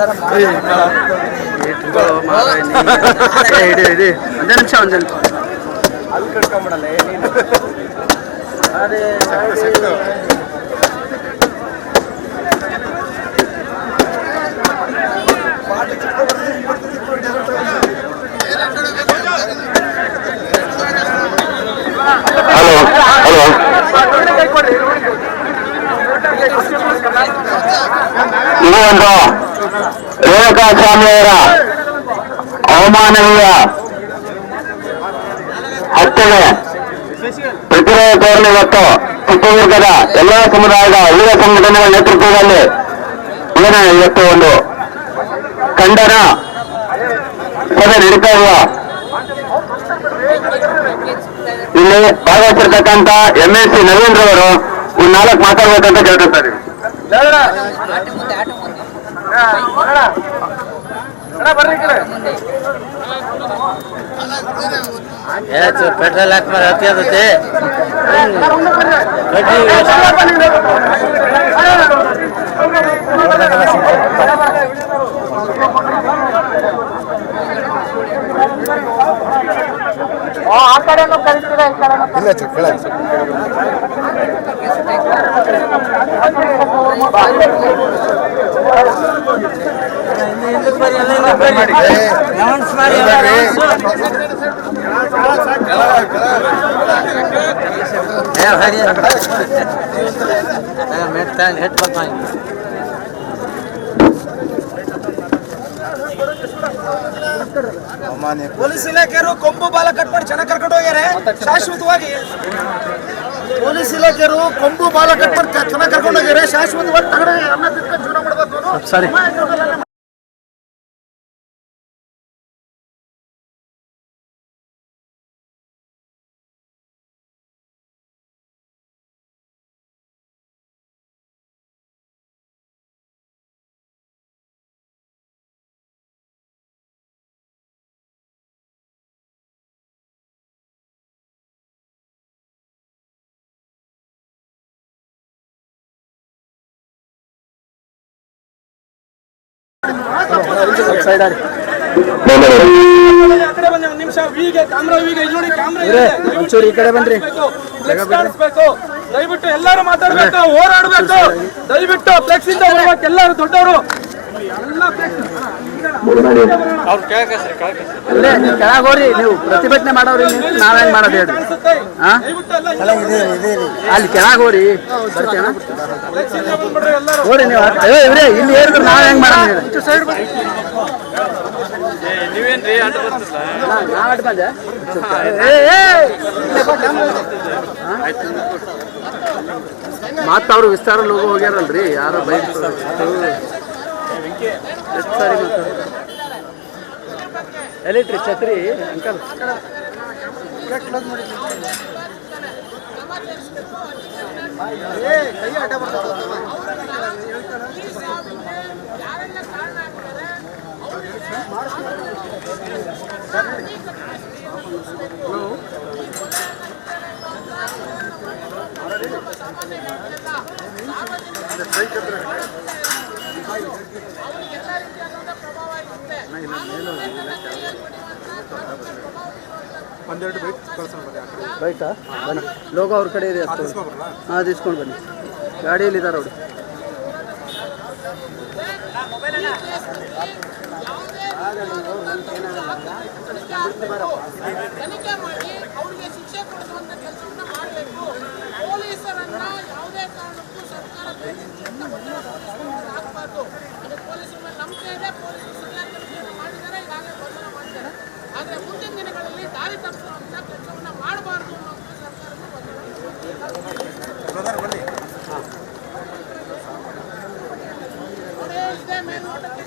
ಒಂದೇ ನಿಮಿಷ ಅಲ್ಲಿ ಕಟ್ಕೊಂಬಿಡಲ್ಲ ಅದೇ ಇದು ಒಂದು ರೇಣುಕಾ ಸ್ವಾಮಿಯವರ ಅವಮಾನನೀಯ ಹತ್ಯೆಗೆ ಪ್ರತಿರೋಧ ತೋರಲು ಇವತ್ತು ಚಿತ್ರದುರ್ಗದ ಎಲ್ಲ ಸಮುದಾಯದ ವಿವಿಧ ಸಂಘಟನೆಗಳ ನೇತೃತ್ವದಲ್ಲಿ ಇವತ್ತು ಒಂದು ಖಂಡನ ಸಭೆ ನಡೀತಾ ಇರುವ ಇಲ್ಲಿ ಭಾಗವಹಿಸಿರ್ತಕ್ಕಂಥ MLC ನವೀನ್ ರವರು ಒಂದು 4 ಮಾತಾಡ್ಬೇಕಂತ ಕೇಳ್ಕೊತಾರೆ. ಪೆಟ್ರೋಲ್ ಹಾಕ್ಮಾರ ಹತ್ತಿ ಆಗುತ್ತೆ ಆ ಕಡೆನೂ ಕಳಿಸ್ತೀರಾ ಈ ಕಡೆ ಪೊಲೀಸ್ ಇಲಾಖೆಯವರು ಕೊಂಬು ಬಾಲ ಕಟ್ ಮಾಡಿ ಜನ ಕರ್ಕೊಂಡು ಹೋಗ್ಯಾರೆ ಶಾಶ್ವತವಾಗಿ. ಪೊಲೀಸ್ ಇಲಾಖೆಯವರು ಕೊಂಬು ಬಾಲ ಕಟ್ ಮಾಡಿ ಜನ ಕರ್ಕೊಂಡು ಹೋಗ್ಯಾರೆ ಶಾಶ್ವತವಾಗಿ. ಅನ್ನ ತಿನ್ಕೊಂಡು ಜೀವನ ಮಾಡಬೇಕು. ಸರಿ ಒಂಚೂರು ಈ ಕಡೆ ಬನ್ರಿ. ದಯವಿಟ್ಟು ಎಲ್ಲರೂ ಮಾತಾಡ್ಬೇಕು, ಹೋರಾಡ್ಬೇಕು. ದಯವಿಟ್ಟು ಫ್ಲೆಕ್ಸ್ ಇಂದ ಬರ್ಬೇಕು ಎಲ್ಲರೂ ದೊಡ್ಡವರು. ಕೆಳಗೋರಿ ನೀವು ಪ್ರತಿಭಟನೆ ಮಾಡೋರಿ, ನಾವೇನ್ ಮಾಡೋದು ಹೇಳಿ. ಅಲ್ಲಿ ಕೆಳಗೋರಿ ಹೋರಿ ನೀವು. ಇವ್ರೇ ಇಲ್ಲಿ ಹೇಳಿದ್ರು ನಾವ್ ಹೆಂಗ್ ಮಾಡೋದು? ನಾವ್ ಬಂದೆ ಮಾತವ್ರು ವಿಸ್ತಾರ ಲೋಗೋ ಹೋಗ್ಯಾರಲ್ರಿ, ಯಾರೋ ಬೈಕ್ ಎಷ್ಟು ಸಾರಿ ಮಾತಾಡ ಎಲ್ಲಿಟ್ರಿ ಛತ್ರಿ ಅಂಕಲ್? ಬೈಟಾ ಬನ್ನಿ, ಲೋಗೋ ಅವ್ರ ಕಡೆ ಇದೆ. ಹಾಂ తీసుకొని ಬನ್ನಿ, ಗಾಡಿಯಲ್ಲಿದ್ದಾರೆ ಅವರು. ತನಿಖೆ ಮಾಡಿ ಅವರಿಗೆ ಶಿಕ್ಷೆ ಕೊಡಿಸುವಂತ ಕೆಲಸವನ್ನ ಮಾಡಬೇಕು. ಪೊಲೀಸರನ್ನ ಯಾವುದೇ ಕಾರಣಕ್ಕೂ ಸರ್ಕಾರ ಹಾಕಬಾರ್ದು. ಅದು ಪೊಲೀಸರ ಮೇಲೆ ನಂಬಿಕೆ ಇದೆ, ಪೊಲೀಸರು ಸರಿಯಾದ ತನಿಖೆಯನ್ನು ಮಾಡಿದ್ದಾರೆ, ಈಗಾಗಲೇ ಬಂಧನ ಮಾಡಿದ್ದಾರೆ. ಆದರೆ ಮುಂದಿನ ದಿನಗಳಲ್ಲಿ ದಾರಿ ತಪ್ಪಿಸುವಂತ ಕೆಲಸವನ್ನ ಮಾಡಬಾರ್ದು ಅನ್ನೋದು ಸರ್ಕಾರಕ್ಕೂ ಇದೇ ಮೇಲ್ನೋಟಕ್ಕೆ